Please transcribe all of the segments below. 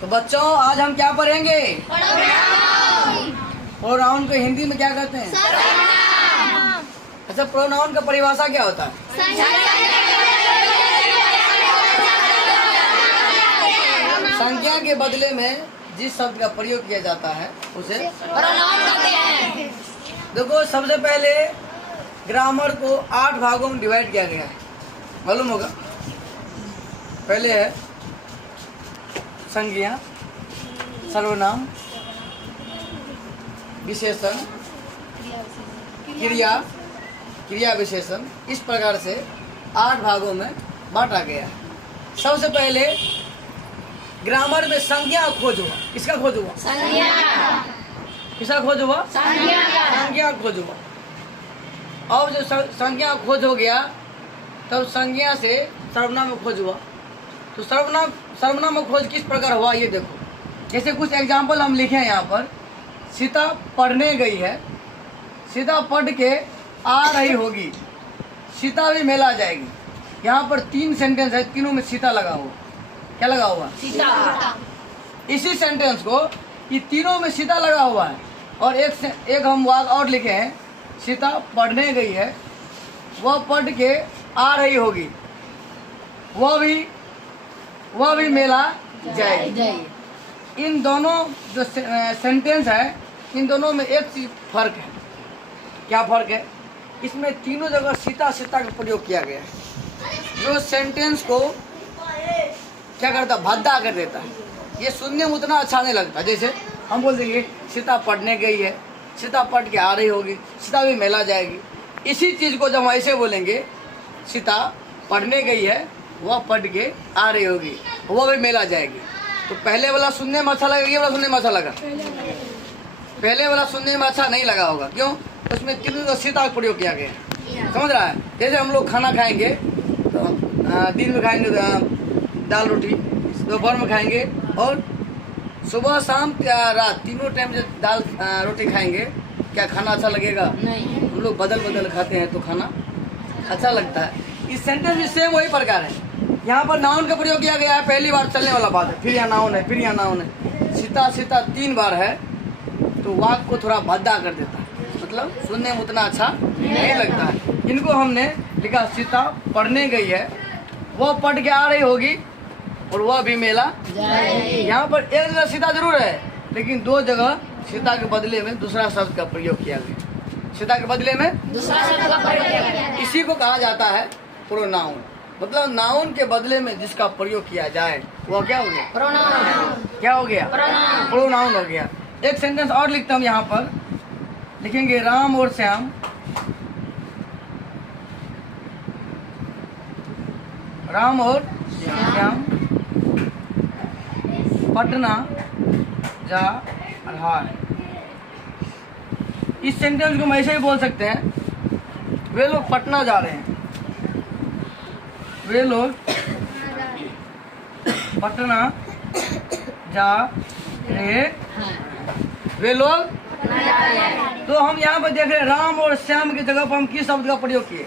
तो बच्चों आज हम क्या पढ़ेंगे? प्रोनाउन को हिंदी में क्या कहते हैं? अच्छा, प्रोनाउन का परिभाषा क्या होता है? संज्ञा के बदले में जिस शब्द का प्रयोग किया जाता है उसे प्रोनाउन कहते हैं। देखो, सबसे पहले ग्रामर को 8 भागों में डिवाइड किया गया है, मालूम होगा। पहले है संज्ञा, सर्वनाम, विशेषण, क्रिया, क्रिया विशेषण। इस प्रकार से 8 भागों में बांटा गया है। सबसे पहले ग्रामर में संज्ञा खोज हुआ। किसका खोज हुआ? संज्ञा। किसका खोज हुआ? संज्ञा। संज्ञा खोज हुआ। अब जब संज्ञा खोज हो गया तब संज्ञा से सर्वनाम खोज हुआ। तो सर्वनाम खोज किस प्रकार हुआ ये देखो। जैसे कुछ एग्जाम्पल हम लिखे हैं यहाँ पर। सीता पढ़ने गई है, सीता पढ़ के आ रही होगी, सीता भी मेला जाएगी। यहाँ पर 3 सेंटेंस है, तीनों में सीता लगा हुआ। क्या लगा हुआ? सीता। इसी सेंटेंस को ये तीनों में सीता लगा हुआ है। और एक हम वाक्य और लिखे हैं, सीता पढ़ने गई है, वह पढ़ के आ रही होगी, वह भी मेला जाएगी। इन दोनों जो सेंटेंस है, इन दोनों में एक चीज फर्क है। क्या फर्क है? इसमें तीनों जगह सीता सीता का प्रयोग किया गया है, जो सेंटेंस को क्या करता, भद्दा कर देता है। ये सुनने में उतना अच्छा नहीं लगता। जैसे हम बोल देंगे सीता पढ़ने गई है, सीता पढ़ के आ रही होगी, सीता भी मेला जाएगी। इसी चीज़ को जब हम ऐसे बोलेंगे, सीता पढ़ने गई है, वह पढ़ के आ रही होगी, वह भी मेला जाएगी, तो पहले वाला सुनने में अच्छा लगेगा, ये वाला सुनने में अच्छा लगा? पहले वाला सुनने में अच्छा नहीं लगा होगा। क्यों? उसमें तीनों का सीता का प्रयोग किया गया। समझ रहा है? जैसे हम लोग खाना खाएंगे तो दिन में खाएंगे दाल रोटी, दोपहर में खाएंगे, और सुबह शाम क्या रात तीनों टाइम जब दाल रोटी खाएंगे, क्या खाना अच्छा लगेगा? नहीं। हम लोग बदल बदल खाते हैं तो खाना अच्छा लगता है। इस सेंटेंस में सेम वही प्रकार है। यहाँ पर नाउन का प्रयोग किया गया है, पहली बार चलने वाला बात है, फिर यहाँ नाउन है, फिर यहाँ नाउन है। सीता सीता 3 बार है तो वाक्य को थोड़ा भद्दा कर देता है, मतलब सुनने में उतना अच्छा नहीं लगता है। इनको हमने लिखा सीता पढ़ने गई है, वह पढ़ के आ रही होगी, और वह भी मेला जाएगी। यहाँ पर एक जगह सीता जरूर है, लेकिन 2 जगह सीता के बदले में दूसरा शब्द का प्रयोग किया गया। सीता के बदले में दूसरा शब्द का प्रयोग किया गया। इसी को कहा जाता है प्रोनाउन। मतलब नाउन के बदले में जिसका प्रयोग किया जाए वह क्या हो गया? प्रोनाउन। क्या हो गया? प्रोनाउन हो गया। एक सेंटेंस और लिखता हूँ यहाँ पर, लिखेंगे राम और श्याम, राम और श्याम पटना जा रहा है। इस सेंटेंस को हम ऐसे ही बोल सकते हैं, वे लोग पटना जा रहे हैं, वे लोग पटना जा रहे हैं, वे लोग। तो हम यहाँ पर देख रहे हैं राम और श्याम की जगह पर हम किस शब्द का प्रयोग किए?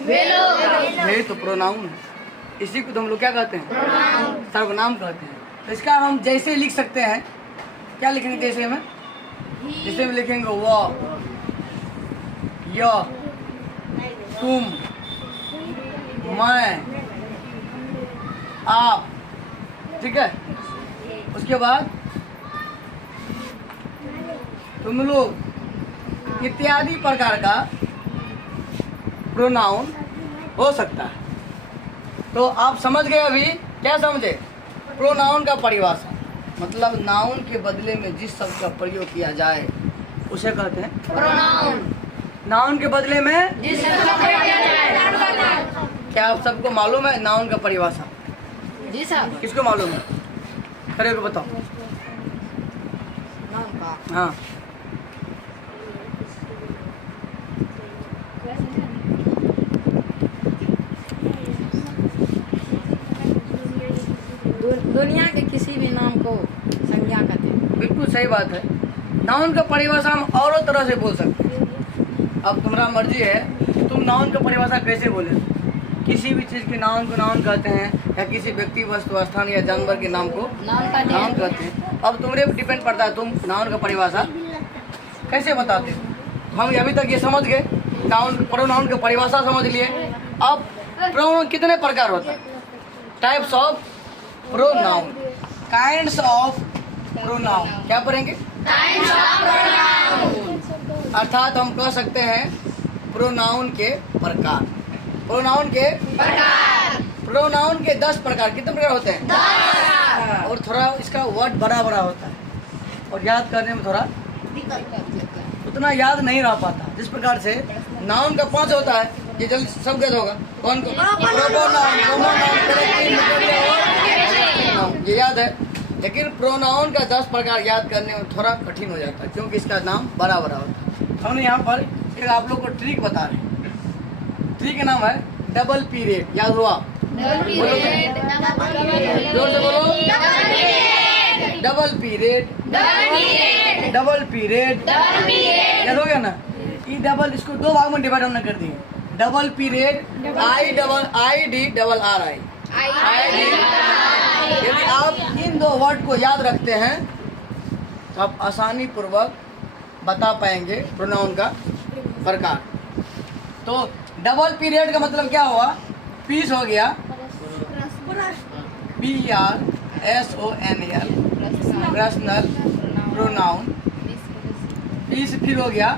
वे तो प्रोनाउन है। इसी को तो हम लोग क्या कहते हैं? सर्वनाम कहते हैं। तो इसका हम जैसे लिख सकते हैं, क्या लिखेंगे? जैसे में लिखेंगे वह, यह, तुम, मैं, आप, ठीक है। उसके बाद तुम लोग इत्यादि प्रकार का प्रोनाउन हो सकता है। तो आप समझ गए अभी? क्या समझे? प्रोनाउन का परिभाषा मतलब नाउन के बदले में जिस शब्द का प्रयोग किया जाए उसे कहते हैं प्रोनाउन। नाउन के बदले में जिस शब्द का प्रयोग किया जाए। क्या आप सबको मालूम है नाउन का परिभाषा? जी सर। किसको मालूम है? खड़े होकर बताओ। हाँ, दुनिया के किसी भी नाम को संज्ञा कहते हैं। बिल्कुल सही बात है। नाउन का परिभाषा हम और तरह से बोल सकते हैं। अब तुम्हारा मर्जी है कि तुम नाउन का परिभाषा कैसे बोले। किसी भी चीज़ के नाम को नाउन कहते हैं या किसी व्यक्ति वस्तु स्थान या जानवर के नाम को नाम का नाउन कहते हैं। अब तुम्हारे डिपेंड पड़ता है तुम नाउन का परिभाषा कैसे बताते हो। हम अभी तक ये समझ गए, नाउन प्रोनाउन की परिभाषा समझ लिए। अब प्रोनाउन कितने प्रकार होता है? Types of pronoun, kinds of pronoun. क्या पढ़ेंगे? अर्थात हम कह सकते हैं प्रोनाउन के प्रकार। प्रोनाउन के 10 प्रकार। कितने प्रकार होते हैं? 10। और थोड़ा इसका वर्ड बड़ा बड़ा होता है और याद करने में थोड़ा उतना याद नहीं रह पाता। जिस प्रकार से नाउन का 5 होता है, ये जल्दी सब गैद होगा। कौन कौन? Pronoun, common noun, collective, negative और नाउन, ये याद है। लेकिन प्रोनाउन का 10 प्रकार याद करने में थोड़ा कठिन हो जाता है क्योंकि इसका नाम बड़ा बड़ा होता है। हमने यहाँ पर एक आप लोग को ट्रिक बता रहे हैं। ट्रिक का नाम है डबल पीरियड। याद हुआ? जोर से बोलो। डबल पीरियड, डबल पीरियड, याद हो गया ना? ये डबल, इसको 2 भाग में डिवाइड हमने कर दिए। Double period, IDDRI। यदि आप इन 2 वर्ड को याद रखते हैं तो आप आसानी पूर्वक बता पाएंगे प्रोनाउन का प्रकार। तो डबल पीरियड का मतलब क्या हुआ? पीस हो गया, PRSONAL, पर्सनल प्रोनाउन। पीस फिर हो गया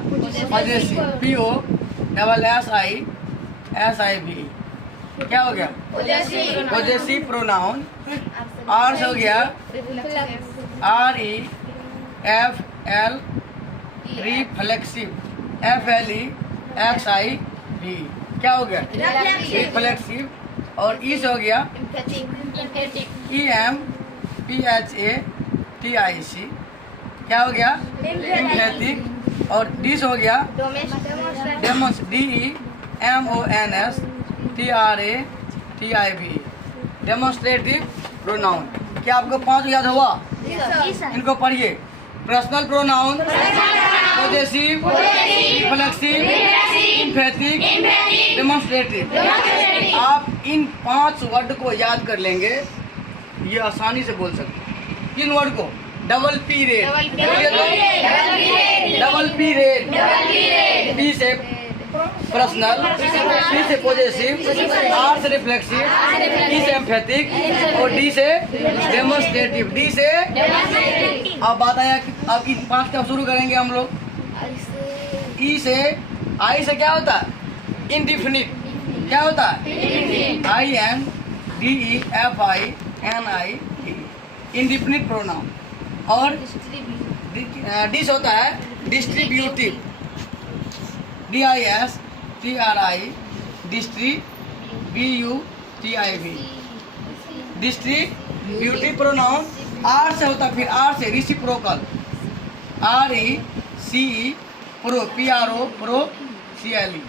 पॉजेसिव, POSSIV। क्या हो गया? Possessive pronoun. आर से हो गया REFL, रिफ्लेक्सिव, FLEXIV। क्या हो गया? रिफ्लेक्सिव। और ई से हो गया EMPHATIC। क्या हो गया? एम्फेटिक। और डी से हो गया DEMONSTRATIV, डेमोन्स्ट्रेटिव प्रोनाउन। क्या आपको 5 याद हुआ? इनको पढ़िए। Personal pronoun, possessive, reflexive, emphatic, demonstrative. आप इन 5 वर्ड को याद कर लेंगे, ये आसानी से बोल सकते हैं। किन वर्ड को? Double period, double period, P से पर्सनल, सी से पॉजेसिव, आर से रिफ्लेक्सिव, ई से एम्फेटिक और डी से डेमोन्स्ट्रेटिव। डी से अब बात आया कि अब इन 5 का शुरू करेंगे हम लोग। ई से, आई से क्या होता है? इंडिफिनिट। क्या होता है? INDEFINIT, indefinite pronoun. और डी से होता है distributive, DISTRI, DISTRIBUTIV, distributive pronoun. R से होता है, फिर आर से reciprocal, RECE, pro, PRO, pro, CLE,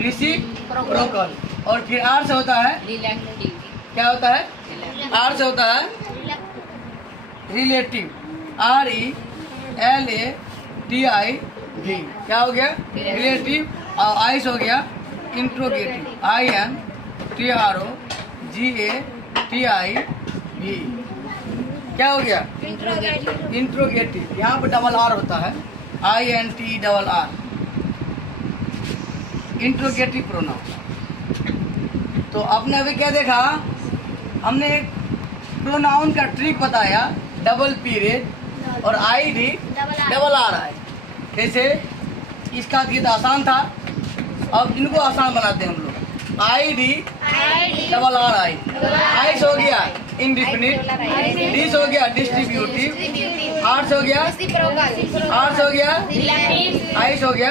reciprocal. और फिर आर से होता है, क्या होता है? आर से होता है रिलेटिव, RELATIV। क्या हो गया? रिलेटिव। और आई से हो गया इंट्रोगेटिव, INTROGATIV। क्या हो गया? इंट्रोगेटिव। यहाँ पर डबल आर होता है, INTRR, इंट्रोगेटिव प्रोनाउन। तो आपने अभी क्या देखा? हमने एक प्रोनाउन का ट्रिक बताया, डबल पीरियड और ID डबल आर आई। कैसे? इसका गीत आसान था, अब इनको आसान बनाते हैं हम लोग। ID double R I. I से हो गया इंडिफिनिट, डी से हो गया डिस्ट्रीब्यूटिव, आर से हो गया, आर से हो गया, आई से हो गया।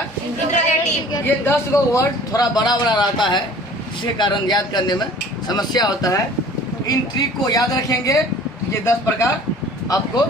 ये 10 को वर्ड थोड़ा बड़ा बड़ा रहता है, जिसके कारण याद करने में समस्या होता है। इन ट्रिक को याद रखेंगे, ये 10 प्रकार आपको